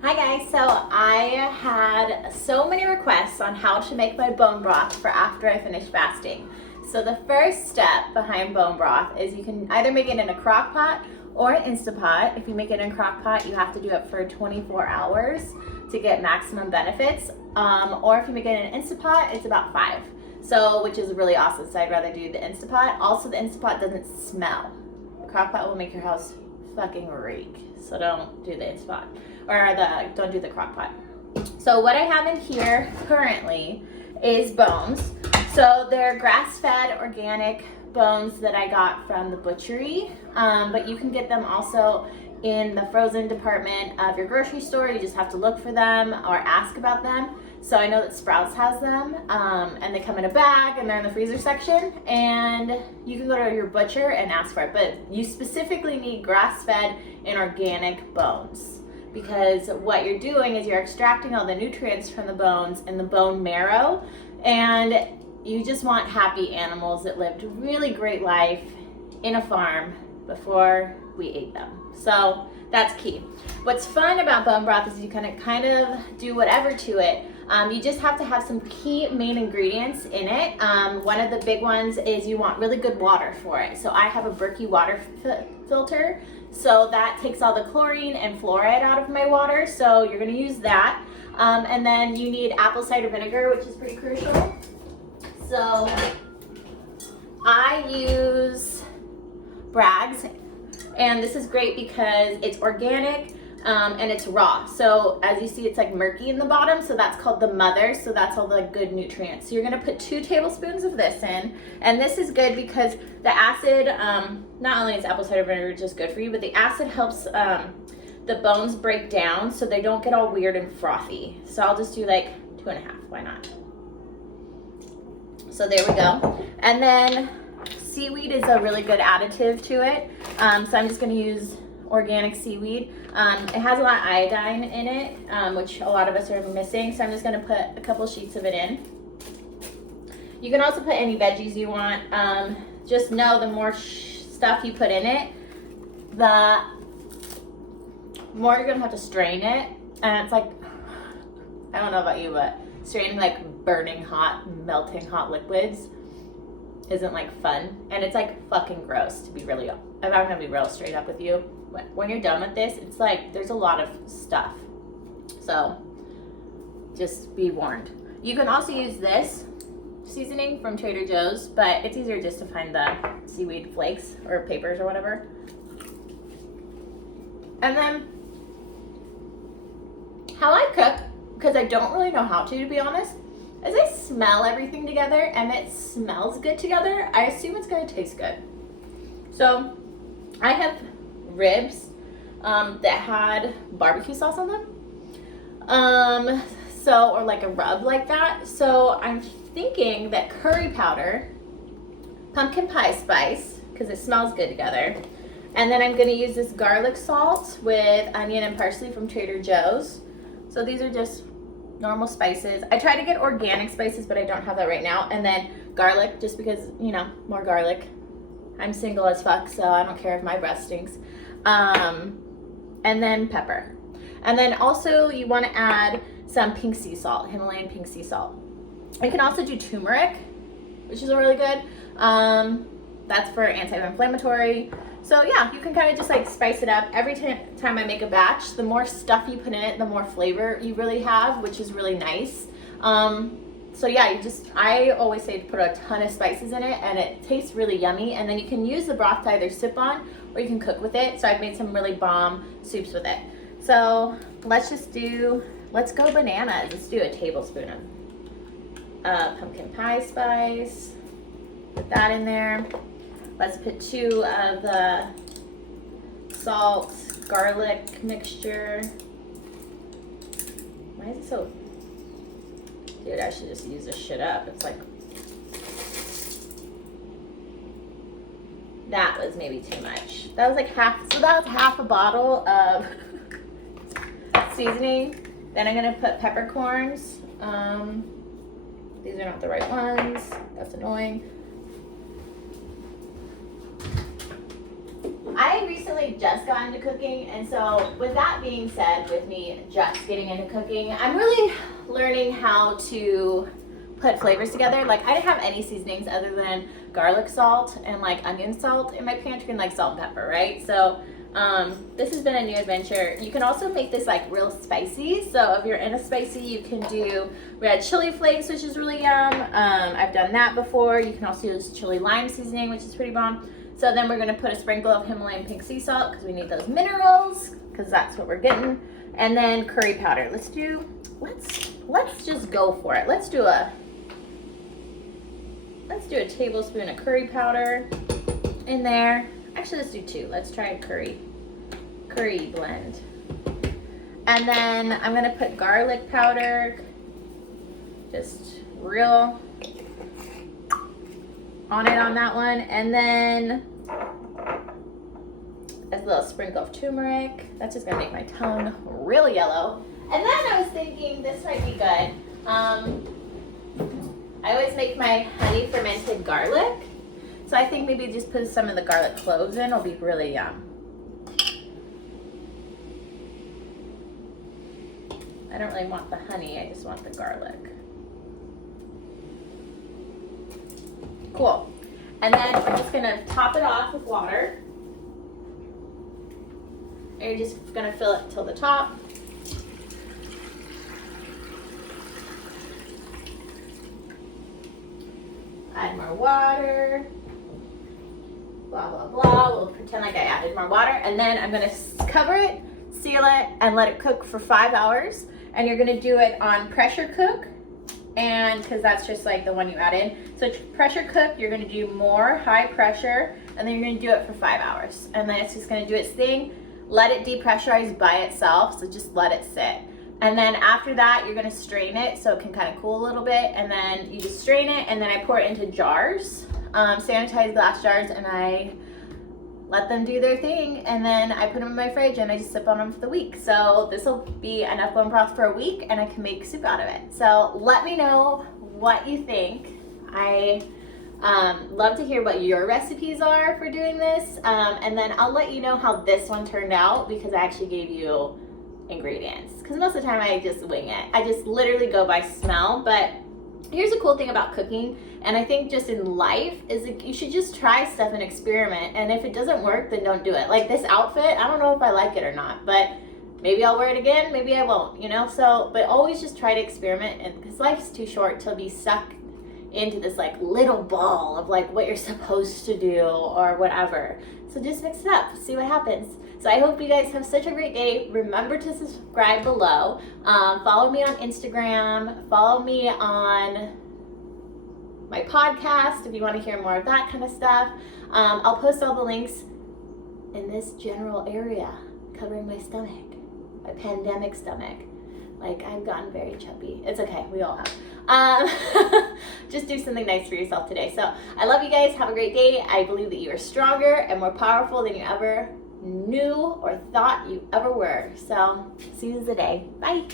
Hi guys, so I had so many requests on how to make my bone broth for after I finish fasting. So the first step behind bone broth is you can either make it in a crock pot or an Instapot. If you make it in a crock pot, you have to do it for 24 hours to get maximum benefits. Or if you make it in an Instapot, it's about 5. So, which is really awesome, so I'd rather do the Instapot. Also, the Instapot doesn't smell. The crock pot will make your house fucking reek, so don't do the Instapot. Don't do the crock pot. So what I have in here currently is bones. So they're grass-fed organic bones that I got from the butchery, but you can get them also in the frozen department of your grocery store. You just have to look for them or ask about them. So I know that Sprouts has them, and they come in a bag and they're in the freezer section, and you can go to your butcher and ask for it, but you specifically need grass-fed and organic bones. Because what you're doing is you're extracting all the nutrients from the bones and the bone marrow, and you just want happy animals that lived a really great life in a farm before we ate them. So that's key. What's fun about bone broth is you can kind of do whatever to it. You just have to have some key main ingredients in it. One of the big ones is you want really good water for it. So I have a Berkey water filter. So that takes all the chlorine and fluoride out of my water. So you're gonna use that. And then you need apple cider vinegar, which is pretty crucial. So I use Bragg's, and this is great because it's organic and it's raw. So as you see, it's like murky in the bottom, so that's called the mother, so that's all the good nutrients. So you're gonna put 2 tablespoons of this in, and this is good because the acid, not only is apple cider vinegar just good for you, but the acid helps the bones break down so they don't get all weird and frothy. So I'll just do like 2.5, why not? So there we go. And then seaweed is a really good additive to it. So I'm just gonna use organic seaweed. It has a lot of iodine in it, which a lot of us are missing. So I'm just gonna put a couple sheets of it in. You can also put any veggies you want. Just know the more stuff you put in it, the more you're gonna have to strain it. And it's like, I don't know about you, but straining like burning hot, melting hot liquids isn't like fun, and it's like fucking gross, to be really, if I'm gonna be real straight up with you. When you're done with this, it's like there's a lot of stuff, so just be warned. You can also use this seasoning from Trader Joe's, but it's easier just to find the seaweed flakes or papers or whatever. And then how I cook, because I don't really know how to be honest, as I smell everything together and it smells good together, I assume it's gonna taste good. So I have ribs that had barbecue sauce on them. Or like a rub like that. So I'm thinking that curry powder, pumpkin pie spice, because it smells good together. And then I'm gonna use this garlic salt with onion and parsley from Trader Joe's. So these are just normal spices. I try to get organic spices, but I don't have that right now. And then garlic, just because, you know, more garlic. I'm single as fuck, so I don't care if my breath stinks. And then pepper. And then also you want to add some pink sea salt, Himalayan pink sea salt. You can also do turmeric, which is really good. That's for anti-inflammatory. So yeah, you can kind of just like spice it up. Every time I make a batch, the more stuff you put in it, the more flavor you really have, which is really nice. So yeah, I always say to put a ton of spices in it, and it tastes really yummy. And then you can use the broth to either sip on or you can cook with it. So I've made some really bomb soups with it. So let's go bananas. Let's do a tablespoon of pumpkin pie spice. Put that in there. Let's put 2 of the salt, garlic mixture. Why is it so... Dude, I should just use this shit up. It's like... That was maybe too much. That was like half a bottle of seasoning. Then I'm gonna put peppercorns. These are not the right ones. That's annoying. I recently just got into cooking, and so with that being said, with me just getting into cooking, I'm really learning how to put flavors together. Like, I didn't have any seasonings other than garlic salt and like onion salt in my pantry, and like salt and pepper, right? So this has been a new adventure. You can also make this like real spicy. So if you're into spicy, you can do red chili flakes, which is really yum. I've done that before. You can also use chili lime seasoning, which is pretty bomb. So then we're gonna put a sprinkle of Himalayan pink sea salt because we need those minerals, because that's what we're getting. And then curry powder. Let's just go for it. Let's do a tablespoon of curry powder in there. Actually, let's do 2. Let's try a curry blend. And then I'm gonna put garlic powder, just real on it on that one. And then a little sprinkle of turmeric. That's just gonna make my tongue really yellow. And then I was thinking this might be good. I always make my honey fermented garlic. So I think maybe just put some of the garlic cloves in. It'll be really yum. I don't really want the honey, I just want the garlic. Cool. And then we're just gonna top it off with water. And you're just gonna fill it till the top. Add more water. Blah, blah, blah. We'll pretend like I added more water. And then I'm gonna cover it, seal it, and let it cook for 5 hours. And you're gonna do it on pressure cook, and because that's just like the one you add in. So pressure cook, you're gonna do more high pressure, and then you're gonna do it for 5 hours. And then it's just gonna do its thing. Let it depressurize by itself, so just let it sit. And then after that, you're gonna strain it so it can kind of cool a little bit, and then you just strain it, and then I pour it into jars, sanitized glass jars, and I let them do their thing, and then I put them in my fridge and I just sip on them for the week. So this will be enough bone broth for a week, and I can make soup out of it. So let me know what you think. I love to hear what your recipes are for doing this, and then I'll let you know how this one turned out, because I actually gave you ingredients, because most of the time I just wing it. I just literally go by smell. But here's a cool thing about cooking, and I think just in life, is that you should just try stuff and experiment, and if it doesn't work, then don't do it. Like this outfit, I don't know if I like it or not, but maybe I'll wear it again, maybe I won't, you know? So, but always just try to experiment, and because life's too short to be stuck into this like little ball of like what you're supposed to do or whatever. So just mix it up, see what happens. So I hope you guys have such a great day. Remember to subscribe below. Follow me on Instagram. Follow me on my podcast if you want to hear more of that kind of stuff. I'll post all the links in this general area covering my stomach, my pandemic stomach. Like, I've gotten very chubby. It's okay, we all have. Just do something nice for yourself today. So I love you guys. Have a great day. I believe that you are stronger and more powerful than you ever knew or thought you ever were. So see you today. Bye.